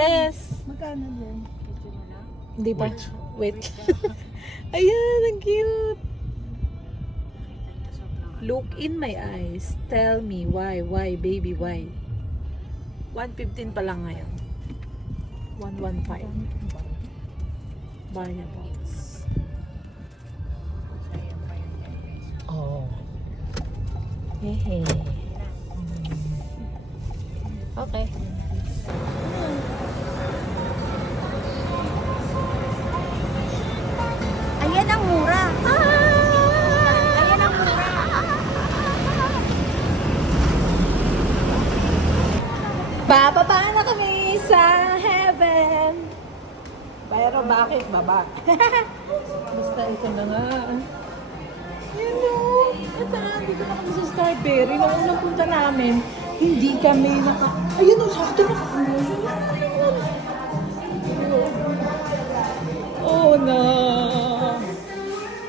Yes! Magkano din? Hindi pa. Wait. Ayan, ang cute. Look in my eyes. Tell me why, baby, why? 115 pa lang ngayon. 115. Barya box. Oh. Hehe. Okay. Ayan ang mura. Ayan ang mura. Bababa na kami sa heaven. Pero bakit baba? Basta ito na nga. Yan o. Ito na, dito na kami sa Starberry. Nung unang punta namin, hindi kami Ayun o, sakto na. Oh no.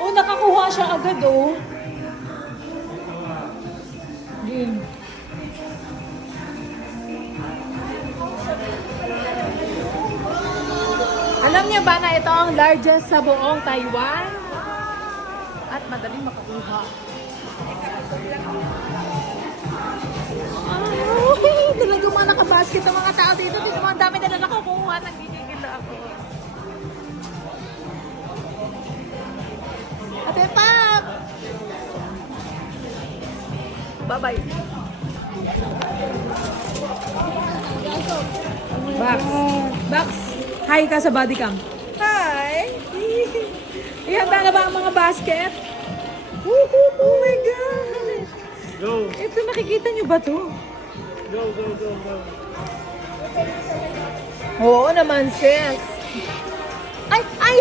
Oh, nakakuha siya agad oh. Game. Alam niyo ba na ito ang largest sa buong Taiwan? At madaling makakuha. Ay, talagang mga nakabasket ang mga tao dito. Dito mga dami na nakukuha. Nagigigil ako. Ate Pap! Bye-bye. Bax. Bax. Hi ka sa body cam. Hi! Ihanda na ba ang mga basket? Oh my God! Go, Ito, nakikita niyo ba to? go, go, go, go. Oo naman, sis. Ay! Ay!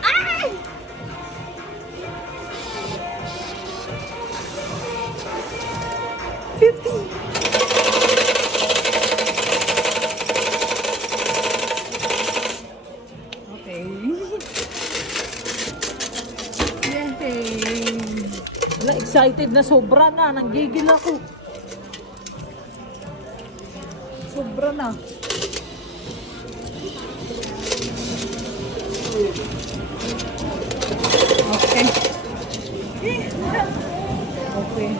Ay! Okay. Yay! Wala, excited na sobra na. Nanggigil ako. Sobra na. Okay. Okay.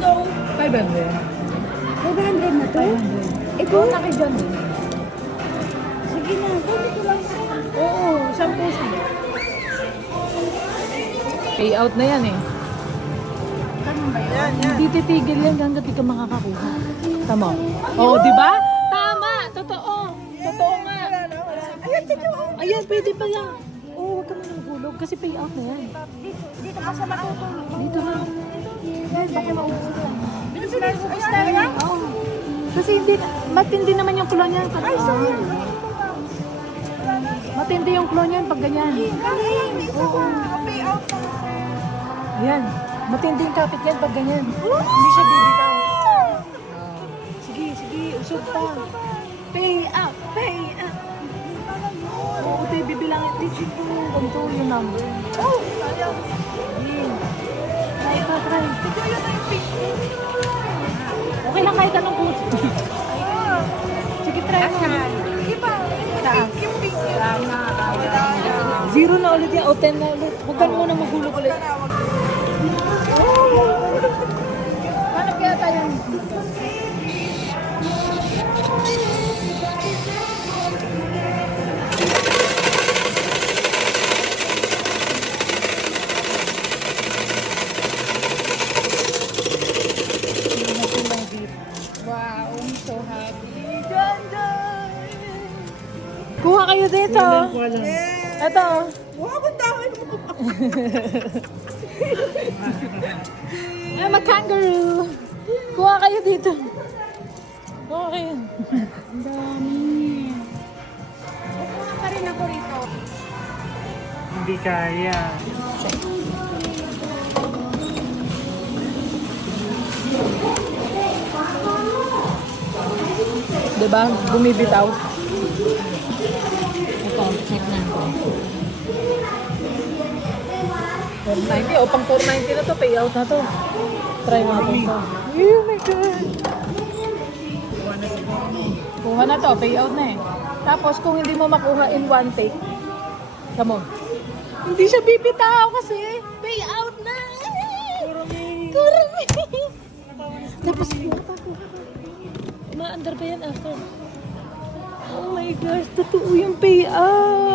daw. 500. 500 na to? 500. Ito? Na kay John. Sige na, kunin ko lang. Oo, 10 siya. Payout na yan eh. Kanong ba yan? Hindi titigil yan hanggang di ka makakakuha. Tama. Oo, di ba? Tama! Totoo! Totoo nga! Ayan, totoo. Ayan, pwede pa yan. Oo, huwag ka manahulog kasi payout na yan. Dito ka sa matutulog. Dito na. Dahil baka maubos lang. Ayan. Oo. Kasi hindi, matindi naman yung kulon yan. Ay, sorry. Matindi yung kulon yan pag ganyan. Oo. Payout na. Ayan. Matindi yung kapit yan pag ganyan. Hindi siya bibitaw. Sige, sige. Usog pa. Pay up! Pay up! Oo, tayo bibilangin. Digit ko yung ganito yung number. Oh, ayaw. Try pa, try. Ito yun na yung pink. Okay lang kahit anong kulot. Sige, try mo. Sige pa. Yung pink. Zero na ulit yan. O 10 na ulit. Huwag ka muna maghulog ulit. Paano kaya tayo? Wow, I'm so happy. Ganda! Kuha kayo dito. Walang. Ito. Wow, ang dami mo. I'm a kangaroo. Kuha kayo dito. Kuha kayo. Ang dami. Kukuha pa rin ako rito. Hindi kaya. Diba? Bumibitaw. Ito, check na. 490. O, pang 490 na to. Payout na to. Try natin to. Oh my God. Kuha na to. Payout na eh. Tapos, kung hindi mo makuha in one take, come on. Hindi siya bibitaw kasi payout na. Kurami. Tapos, umaandar pa yan after. Oh my gosh, totoo yung payout.